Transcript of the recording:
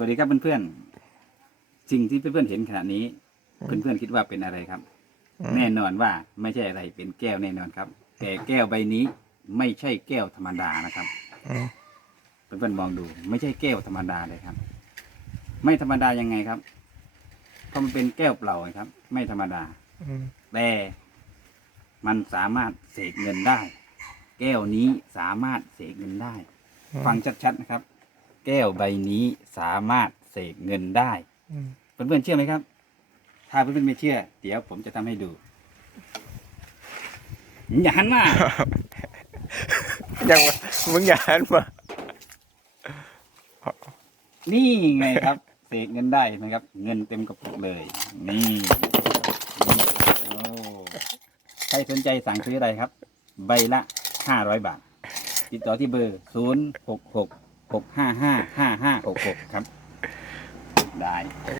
สวัสดีครับเพื่อนๆสิ่งที่เพื่อนๆเห็นขณะนี้ เพื่อนๆคิดว่าเป็นอะไรครับ แน่นอนว่าไม่ใช่อะไรเป็นแก้วแน่นอนครับ แต่แก้วใบนี้ไม่ใช่แก้วธรรมดานะครับอืมเพื่อนๆมองดู ไม่ใช่แก้วธรรมดาเลยครับ ไม่ธรรมดายังไงครับเพราะมันเป็นแก้วเปล่าไงครับ ไม่ธรรมดาอืมแต่มันสามารถเสกเงินได้ แก้วนี้สามารถเสกเงินได้ ฟังชัดๆนะครับ แก้วใบนี้สามารถเสกเงินได้อืมเพื่อนๆเชื่อไหมครับ ถ้าเพื่อนๆไม่เชื่อ เดี๋ยวผมจะทำให้ดูอย่าหันมายังวะมึงอย่าหันมานี่ไงครับเสกเงินได้เห็นไหมครับ เงินเต็มกระปุกเลย นี่โอ้ใครสนใจสั่งซื้ออะไรครับ ใบละห้าร้อยบาท ติดต่อที่เบอร์ศูนย์หกหก หกห้าห้าห้าห้าหกหกครับ ได้